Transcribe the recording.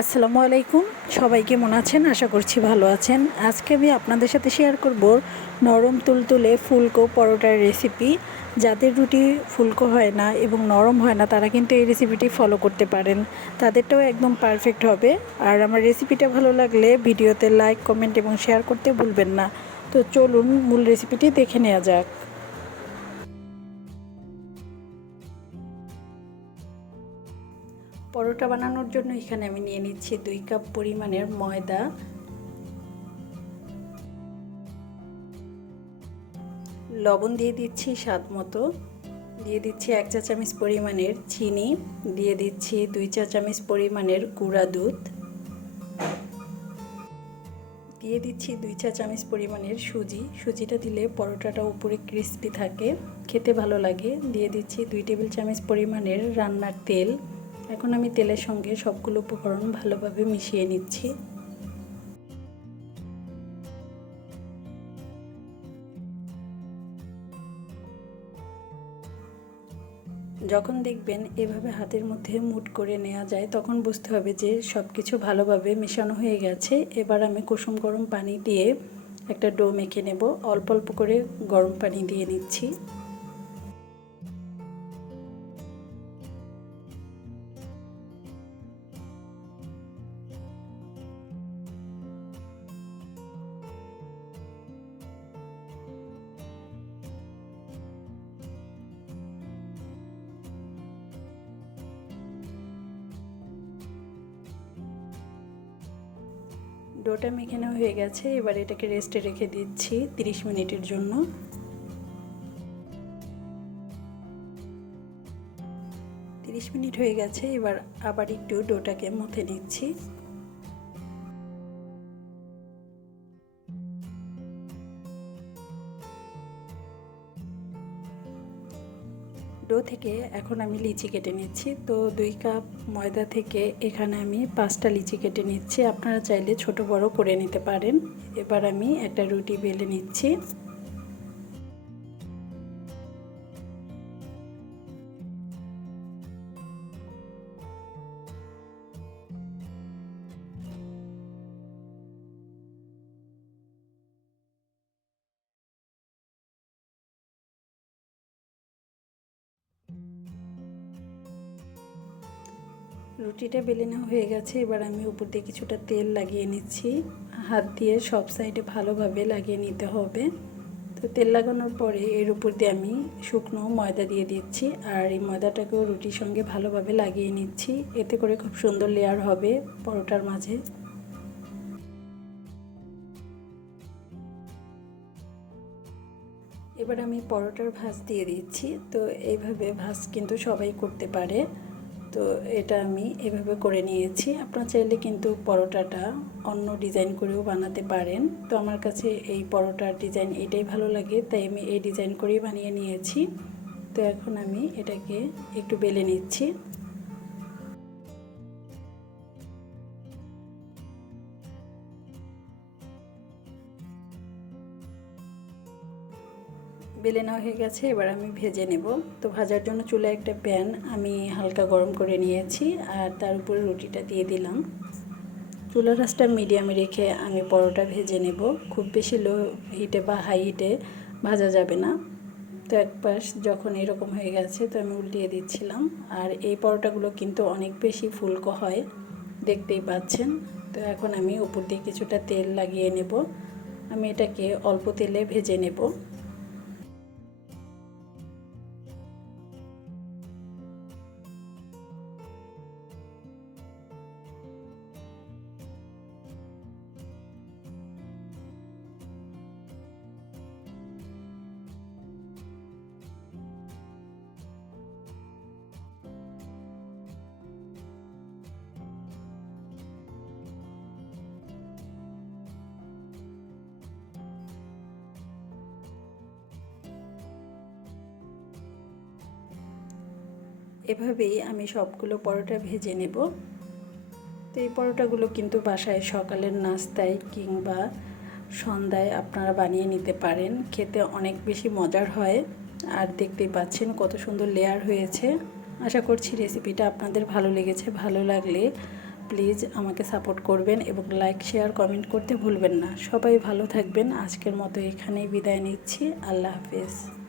আসসালামু আলাইকুম। সবাই কেমন আছেন? আশা করছি ভালো আছেন। আজকে আমি আপনাদের সাথে শেয়ার করব নরম তুলতুলে ফুলকো পরোটার রেসিপি যাদের রুটি ফুলকো হয় না এবং নরম হয় না, তারা কিন্তু এই রেসিপিটি ফলো করতে পারেন। তাদেরটাও একদম পারফেক্ট হবে। আর আমার রেসিপিটা ভালো লাগলে ভিডিওতে লাইক কমেন্ট এবং শেয়ার করতে ভুলবেন না। তো চলুন মূল রেসিপিটি দেখে নেওয়া যাক। পরোটা বানানোর জন্য এখানে আমি নিয়ে নিচ্ছি দুই কাপ পরিমাণের ময়দা। লবণ দিয়ে দিচ্ছি স্বাদ মতো। দিয়ে দিচ্ছি এক চা চামচ পরিমাণের চিনি। দিয়ে দিচ্ছি দুই চা চামচ পরিমাণের গুঁড়া দুধ। দিয়ে দিচ্ছি দুই চা চামচ পরিমাণের সুজি। সুজিটা দিলে পরোটাটা উপরে ক্রিস্পি থাকে, খেতে ভালো লাগে। দিয়ে দিচ্ছি দুই টেবিল চামচ পরিমাণের রান্নার তেল। এখন আমি তেলের সঙ্গে সবগুলো উপকরণ ভালোভাবে মিশিয়ে নিচ্ছি। যখন দেখবেন এভাবে হাতের মধ্যে মুট করে নেওয়া যায়, তখন বুঝতে হবে যে সব কিছু ভালোভাবে মেশানো হয়ে গেছে। এবার আমি কুসুম গরম পানি দিয়ে একটা ডো মেখে নেব। অল্প অল্প করে গরম পানি দিয়ে নিচ্ছি। ডোটা মেখানো হয়ে গেছে, এবার এটাকে রেস্টে রেখে দিচ্ছি 30 মিনিটের জন্য। তিরিশ মিনিট হয়ে গেছে, এবার আবার একটু ডোটাকে মথে নিচ্ছি। ডো থেকে এখন আমি লিচি কেটে নিচ্ছি। তো দুই কাপ ময়দা থেকে এখানে আমি পাঁচটা লিচি কেটে নিচ্ছি। আপনারা চাইলে ছোট বড় করে নিতে পারেন। এবার আমি একটা রুটি বেলে নিচ্ছি। রুটিটা বেলে নেওয়া হয়ে গেছে। এবার আমি উপর দিয়ে কিছুটা তেল লাগিয়ে নিচ্ছি। হাত দিয়ে সব সাইডে ভালোভাবে লাগিয়ে নিতে হবে। তো তেল লাগানোর পরে এর উপর দিয়ে আমি শুকনো ময়দা দিয়ে দিচ্ছি আর এই ময়দাটাকেও রুটির সঙ্গে ভালোভাবে লাগিয়ে নিচ্ছি। এতে করে খুব সুন্দর লেয়ার হবে পরোটার মাঝে। এবার আমি পরোটার ভাজ দিয়ে দিচ্ছি। তো এইভাবে ভাজ কিন্তু সবাই করতে পারে। তো এটা আমি এভাবে করে নিয়েছি। আপনারা চাইলে কিন্তু পরোটাটা অন্য ডিজাইন করেও বানাতে পারেন। তো আমার কাছে এই পরোটার ডিজাইন এটাই ভালো লাগে, তাই আমি এই ডিজাইন করেই বানিয়ে নিয়েছি। তো এখন আমি এটাকে একটু বেলে নিচ্ছি। বেলে নেওয়া হয়ে গেছে, এবার আমি ভেজে নেব। তো ভাজার জন্য চুলে একটা প্যান আমি হালকা গরম করে নিয়েছি আর তার উপরে রুটিটা দিয়ে দিলাম। চুলা রাসটা মিডিয়ামে রেখে আমি পরোটা ভেজে নেব। খুব বেশি লো হিটে বা হাই হিটে ভাজা যাবে না। তো এক পাশ যখন এরকম হয়ে গেছে, তো আমি উল্টিয়ে দিচ্ছিলাম। আর এই পরোটাগুলো কিন্তু অনেক বেশি ফুলকো হয়, দেখতেই পাচ্ছেন। তো এখন আমি উপর দিয়ে কিছুটা তেল লাগিয়ে নেব। আমি এটাকে অল্প তেলে ভেজে নেব। এভাবেই আমি সবগুলো পরোটা ভেজে নেব। তো এই পরোটাগুলো কিন্তু বাসায় সকালের নাস্তায় কিংবা সন্ধ্যায় আপনারা বানিয়ে নিতে পারেন। খেতে অনেক বেশি মজার হয়। আর দেখতেই পাচ্ছেন কত সুন্দর লেয়ার হয়েছে। আশা করছি রেসিপিটা আপনাদের ভালো লেগেছে, ভালো লাগলে প্লিজ আমাকে সাপোর্ট করবেন এবং লাইক শেয়ার কমেন্ট করতে ভুলবেন না। সবাই ভালো থাকবেন। আজকের মতো এখানেই বিদায় নিচ্ছি। আল্লাহ হাফিজ।